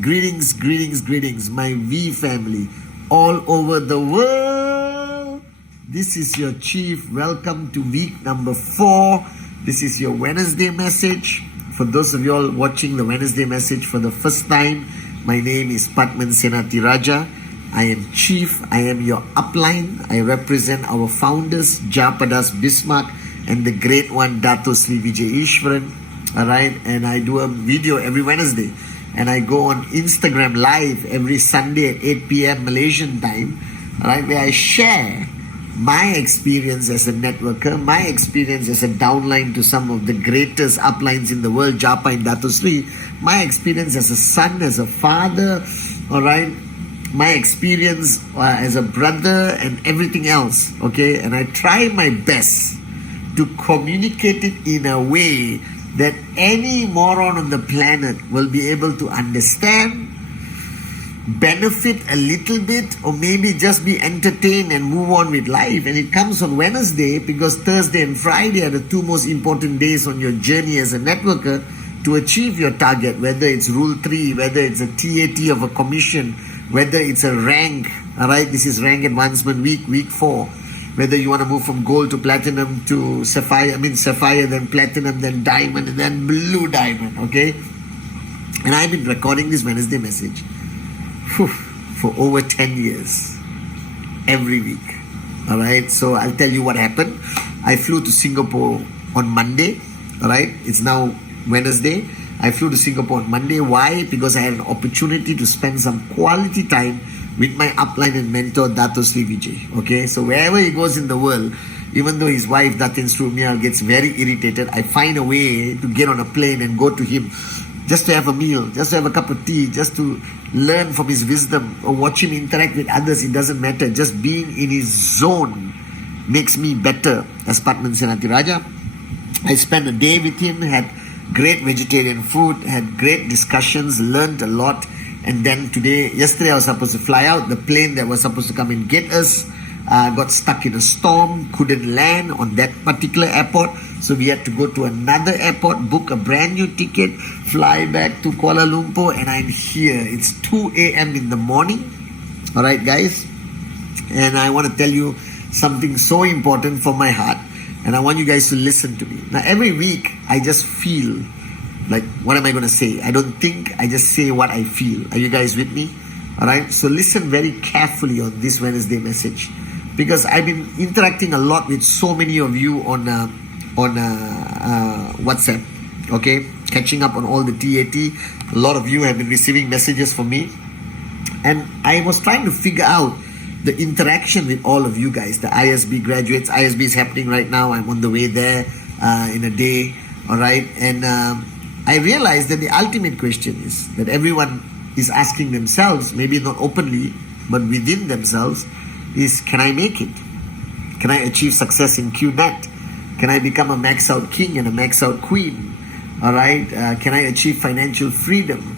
Greetings, greetings, greetings, my V family all over the world. This is your Chief. Welcome to week number 4. This is your Wednesday message. For those of you all watching the Wednesday message for the first time, my name is Padman Senatiraja. I am Chief. I am your upline. I represent our founders, Japadas Bismarck and the great one, Dato Sri Vijay Ishwaran. Alright, and I do a video every Wednesday. And I go on Instagram live every Sunday at 8 p.m. Malaysian time, right, where I share my experience as a networker, my experience as a downline to some of the greatest uplines in the world, Japa and Dato Sri, my experience as a son, as a father, all right, my experience as a brother and everything else, okay, and I try my best to communicate it in a way that any moron on the planet will be able to understand, benefit a little bit, or maybe just be entertained and move on with life. And it comes on Wednesday because Thursday and Friday are the 2 most important days on your journey as a networker to achieve your target, whether it's Rule 3, whether it's a TAT of a commission, whether it's a rank, all right, this is rank advancement week 4. Whether you want to move from gold to platinum to sapphire, then platinum, then diamond, and then blue diamond, okay? And I've been recording this Wednesday message for over 10 years, every week, all right? So I'll tell you what happened. I flew to Singapore on Monday, all right? It's now Wednesday. I flew to Singapore on Monday. Why? Because I had an opportunity to spend some quality time with my upline and mentor, Dato Sri Vijay. Okay, so wherever he goes in the world, even though his wife, Datin Srumia, gets very irritated, I find a way to get on a plane and go to him just to have a meal, just to have a cup of tea, just to learn from his wisdom or watch him interact with others. It doesn't matter. Just being in his zone makes me better as Padman Senatiraja. I spent a day with him, had great vegetarian food, had great discussions, learned a lot. And then yesterday I was supposed to fly out. The plane that was supposed to come and get us got stuck in a storm, couldn't land on that particular airport. So we had to go to another airport, book a brand new ticket, fly back to Kuala Lumpur, and I'm here. It's 2 a.m. in the morning. All right, guys. And I want to tell you something so important from my heart. And I want you guys to listen to me. Now, every week, I just feel like, what am I going to say? I don't think, I just say what I feel. Are you guys with me? All right. So listen very carefully on this Wednesday message, because I've been interacting a lot with so many of you on WhatsApp. Okay, catching up on all the TAT. A lot of you have been receiving messages from me, and I was trying to figure out the interaction with all of you guys, the ISB graduates. ISB is happening right now. I'm on the way there in a day. All right, and I realized that the ultimate question is that everyone is asking themselves, maybe not openly, but within themselves, is, can I make it? Can I achieve success in QNet? Can I become a max out king and a max out queen? All right, can I achieve financial freedom?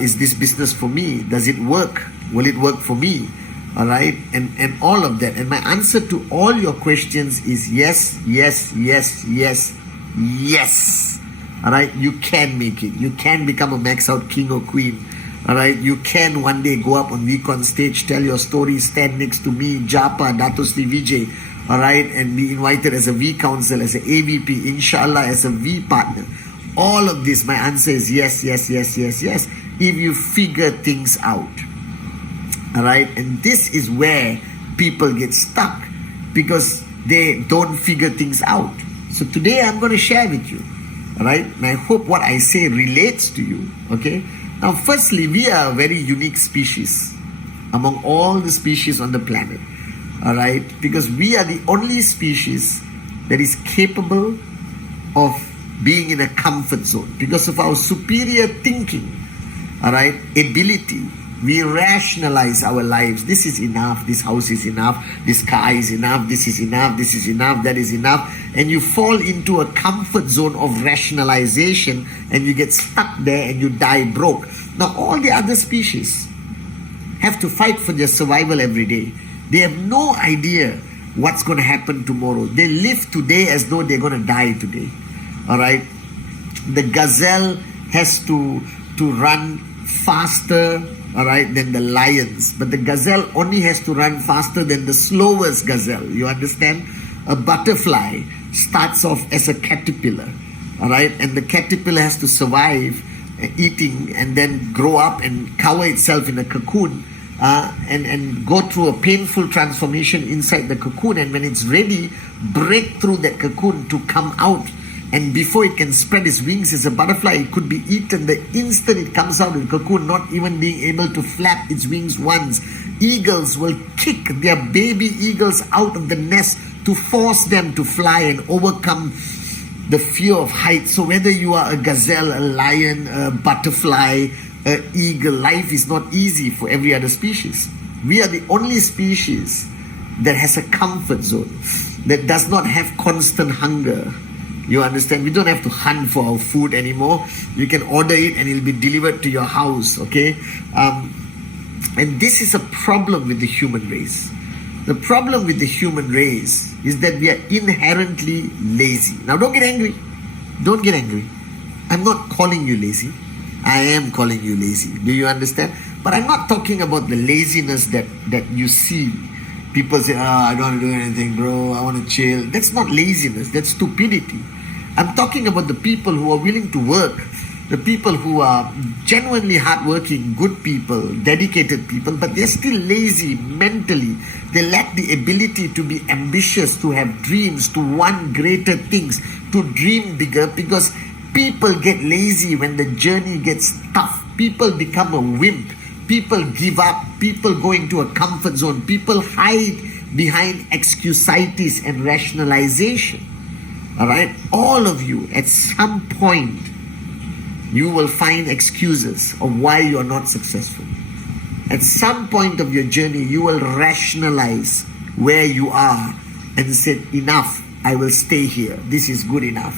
Is this business for me? Does it work? Will it work for me? All right, and all of that. And my answer to all your questions is yes, yes, yes, yes, yes. All right, you can make it. You can become a max out king or queen. All right, you can one day go up on VCon stage, tell your story, stand next to me, Japa, Dato Sri Vijay, all right, and be invited as a V counsel, as an AVP, inshallah, as a V partner. All of this, my answer is yes, yes, yes, yes, yes, if you figure things out. All right, and this is where people get stuck because they don't figure things out. So today I'm going to share with you. All right, and I hope what I say relates to you. Okay, now firstly, we are a very unique species among all the species on the planet. All right, because we are the only species that is capable of being in a comfort zone because of our superior thinking. All right, ability. We rationalize our lives. This is enough. This house is enough. This car is enough. This is enough. This is enough. That is enough. And you fall into a comfort zone of rationalization and you get stuck there and you die broke. Now, all the other species have to fight for their survival every day. They have no idea what's going to happen tomorrow. They live today as though they're going to die today. All right. The gazelle has to run faster, all right, than the lions. But the gazelle only has to run faster than the slowest gazelle. You understand? A butterfly starts off as a caterpillar, all right, and the caterpillar has to survive eating and then grow up and cover itself in a cocoon and go through a painful transformation inside the cocoon, and when it's ready, break through that cocoon to come out. And before it can spread its wings as a butterfly, it could be eaten the instant it comes out of the cocoon, not even being able to flap its wings once. Eagles will kick their baby eagles out of the nest to force them to fly and overcome the fear of heights. So whether you are a gazelle, a lion, a butterfly, an eagle, life is not easy for every other species. We are the only species that has a comfort zone, that does not have constant hunger. You understand? We don't have to hunt for our food anymore. You can order it and it'll be delivered to your house, okay? And this is a problem with the human race. The problem with the human race is that we are inherently lazy. Now don't get angry. Don't get angry. I'm not calling you lazy. I am calling you lazy. Do you understand? But I'm not talking about the laziness that you see. People say, I don't want to do anything, bro. I want to chill. That's not laziness. That's stupidity. I'm talking about the people who are willing to work, the people who are genuinely hardworking, good people, dedicated people, but they're still lazy mentally. They lack the ability to be ambitious, to have dreams, to want greater things, to dream bigger, because people get lazy when the journey gets tough. People become a wimp. People give up. People go into a comfort zone. People hide behind excusitis and rationalization. All right? All of you, at some point, you will find excuses of why you're not successful. At some point of your journey, you will rationalize where you are and say, enough, I will stay here. This is good enough.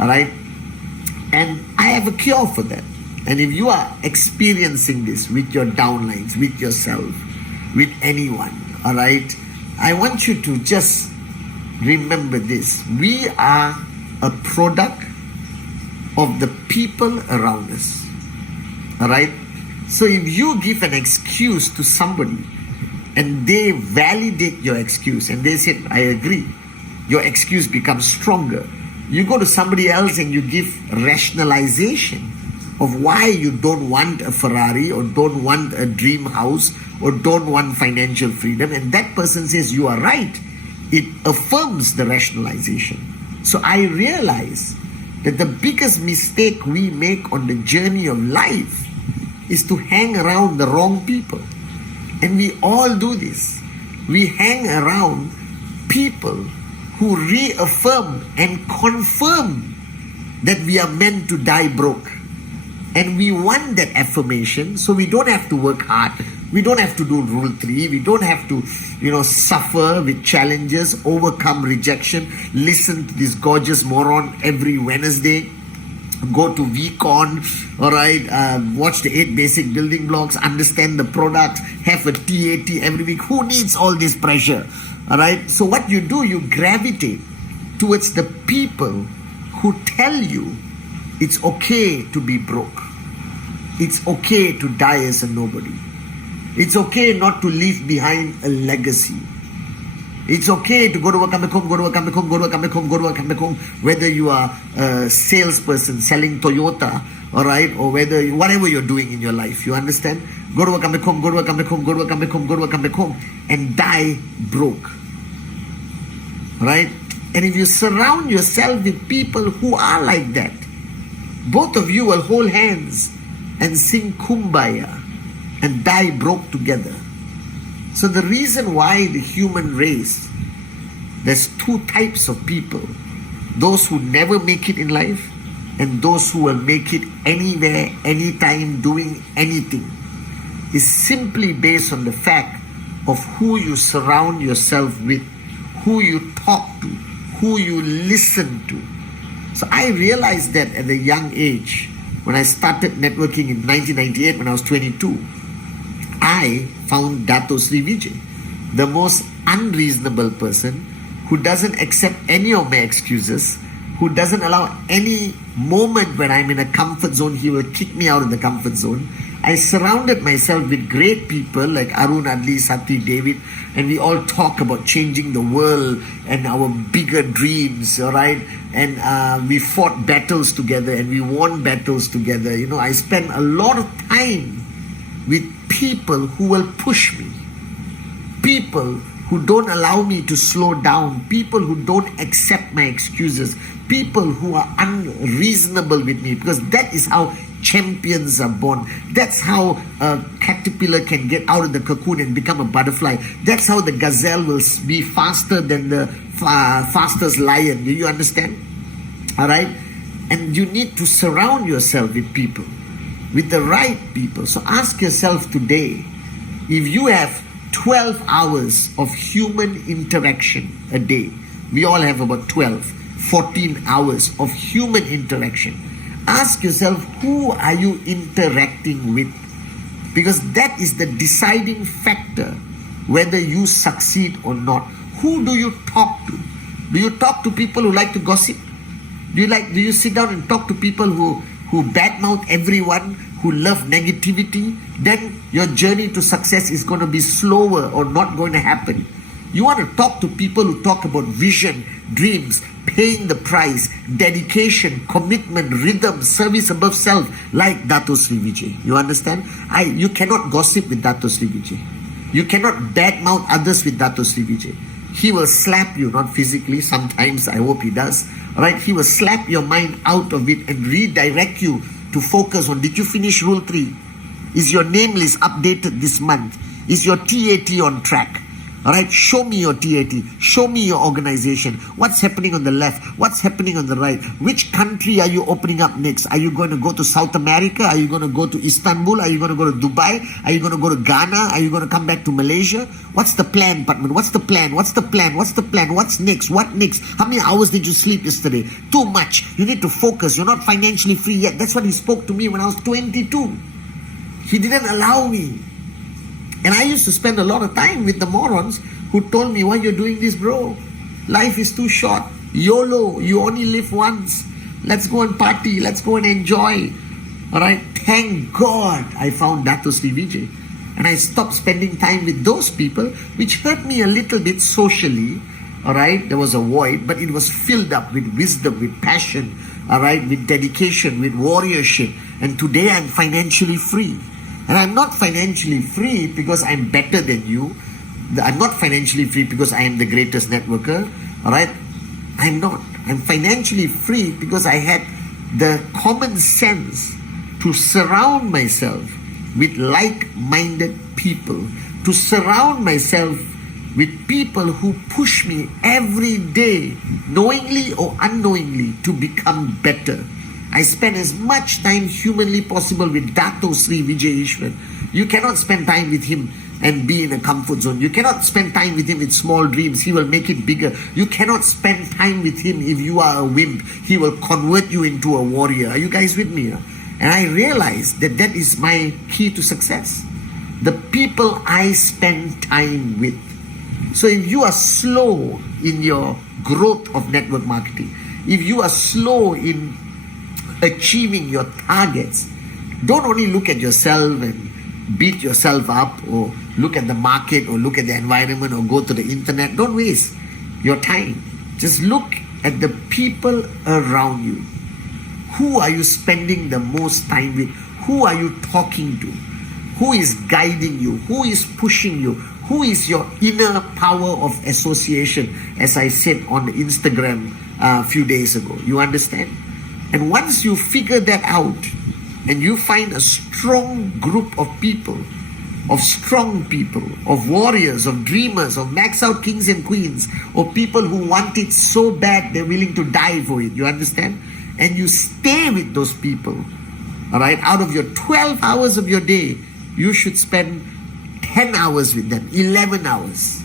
All right? And I have a cure for that. And if you are experiencing this with your downlines, with yourself, with anyone, all right, I want you to just remember this. We are a product of the people around us. All right? So if you give an excuse to somebody and they validate your excuse and they say, I agree, your excuse becomes stronger. You go to somebody else and you give rationalization of why you don't want a Ferrari or don't want a dream house or don't want financial freedom, and that person says you are right. It affirms the rationalization. So I realize that the biggest mistake we make on the journey of life is to hang around the wrong people. And we all do this. We hang around people who reaffirm and confirm that we are meant to die broke. And we want that affirmation, so we don't have to work hard. We don't have to do Rule 3. We don't have to, suffer with challenges, overcome rejection, listen to this gorgeous moron every Wednesday, go to VCon, all right, watch the 8 basic building blocks, understand the product, have a TAT every week. Who needs all this pressure? All right. So what you do, you gravitate towards the people who tell you it's okay to be broke. It's okay to die as a nobody. It's okay not to leave behind a legacy. It's okay to go to work, come back home, go to work, come back home, go to work, come back home, go to work, come back home. Whether you are a salesperson selling Toyota, all right, or whatever you're doing in your life, you understand? Go to work, come back home, go to work, come back home, go to work, come back home, go to work, come back home, and die broke. Right? And if you surround yourself with people who are like that, both of you will hold hands and sing Kumbaya and die broke together. So the reason why the human race, there's 2 types of people. Those who never make it in life and those who will make it anywhere, anytime, doing anything, is simply based on the fact of who you surround yourself with, who you talk to, who you listen to. So I realized that at a young age, when I started networking in 1998 when I was 22, I found Dato Sri Vijay. the most unreasonable person, who doesn't accept any of my excuses, who doesn't allow any moment when I'm in a comfort zone, he will kick me out of the comfort zone. I surrounded myself with great people like Arun, Adli, Sati, David, and we all talk about changing the world and our bigger dreams, all right? And we fought battles together and we won battles together. You know, I spent a lot of time with people who will push me, people who don't allow me to slow down, people who don't accept my excuses, people who are unreasonable with me, because that is how champions are born. That's how a caterpillar can get out of the cocoon and become a butterfly. That's how the gazelle will be faster than the fastest lion. Do you understand? All right? And you need to surround yourself with people, with the right people. So ask yourself today, if you have 12 hours of human interaction a day, we all have about 14 hours of human interaction. Ask yourself, who are you interacting with? Because that is the deciding factor whether you succeed or not. Who do you talk to? Do you talk to people who like to gossip? Do you sit down and talk to people who badmouth everyone, who love negativity? Then your journey to success is going to be slower or not going to happen. You want to talk to people who talk about vision, dreams, paying the price, dedication, commitment, rhythm, service above self, like Dato Sri Vijay. You understand? You cannot gossip with Dato Sri Vijay. You cannot badmouth others with Dato Sri Vijay. He will slap you, not physically, sometimes, I hope he does. Right? He will slap your mind out of it and redirect you to focus on, did you finish Rule 3? Is your name list updated this month? Is your TAT on track? Alright, show me your TAT, show me your organization, what's happening on the left, what's happening on the right, which country are you opening up next? Are you going to go to South America? Are you going to go to Istanbul? Are you going to go to Dubai? Are you going to go to Ghana? Are you going to come back to Malaysia? What's the plan, Patman? What's the plan? What's the plan? What's the plan? What's next? What next? How many hours did you sleep yesterday? Too much. You need to focus. You're not financially free yet. That's what he spoke to me when I was 22. He didn't allow me. And I used to spend a lot of time with the morons who told me, why you're doing this, bro? Life is too short. YOLO, you only live once. Let's go and party. Let's go and enjoy. All right. Thank God I found Dato Sri Vijay. And I stopped spending time with those people, which hurt me a little bit socially. All right. There was a void, but it was filled up with wisdom, with passion. All right. With dedication, with warriorship. And today I'm financially free. And I'm not financially free because I'm better than you. I'm not financially free because I am the greatest networker. All right? I'm not. I'm financially free because I had the common sense to surround myself with like-minded people, to surround myself with people who push me every day, knowingly or unknowingly, to become better. I spend as much time humanly possible with Dato Sri Vijay Ishwar. You cannot spend time with him and be in a comfort zone. You cannot spend time with him with small dreams. He will make it bigger. You cannot spend time with him if you are a wimp. He will convert you into a warrior. Are you guys with me? And I realized that that is my key to success. The people I spend time with. So if you are slow in your growth of network marketing, if you are slow in achieving your targets, don't only look at yourself and beat yourself up, or look at the market, or look at the environment, or go to the internet. Don't waste your time. Just look at the people around you. Who are you spending the most time with? Who are you talking to? Who is guiding you? Who is pushing you? Who is your inner power of association, as I said on the Instagram a few days ago? You understand? And once you figure that out, and you find a strong group of people, of strong people, of warriors, of dreamers, of max out kings and queens, of people who want it so bad they're willing to die for it, you understand? And you stay with those people, all right? Out of your 12 hours of your day, you should spend 10 hours with them, 11 hours.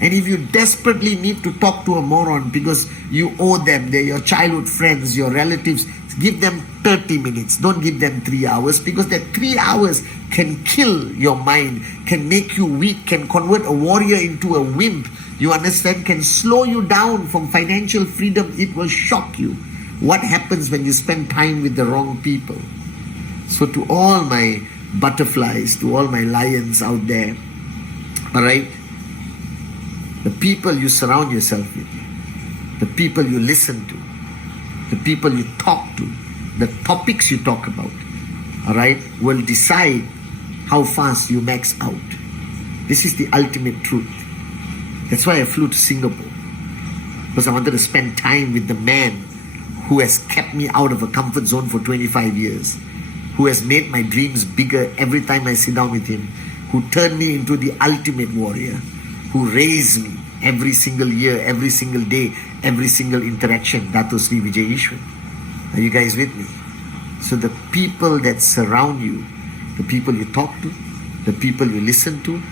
And if you desperately need to talk to a moron because you owe them, they're your childhood friends, your relatives, Give them 30 minutes. Don't give them 3 hours, because that 3 hours can kill your mind, can make you weak, can convert a warrior into a wimp. You understand? Can slow you down from financial freedom. It will shock you what happens when you spend time with the wrong people. So to all my butterflies, to all my lions out there, all right, the people you surround yourself with, the people you listen to, the people you talk to, the topics you talk about, all right, will decide how fast you max out. This is the ultimate truth. That's why I flew to Singapore, because I wanted to spend time with the man who has kept me out of a comfort zone for 25 years, who has made my dreams bigger every time I sit down with him, who turned me into the ultimate warrior, who raised me every single year, every single day, every single interaction. Dato Sri Vijay Ishwar. Are you guys with me? So the people that surround you, the people you talk to, the people you listen to,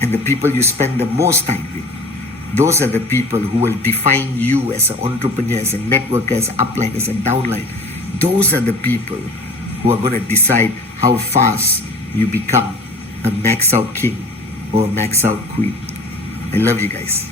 and the people you spend the most time with, those are the people who will define you as an entrepreneur, as a networker, as an upline, as a downline. Those are the people who are going to decide how fast you become a max out king or a max out queen. I love you guys.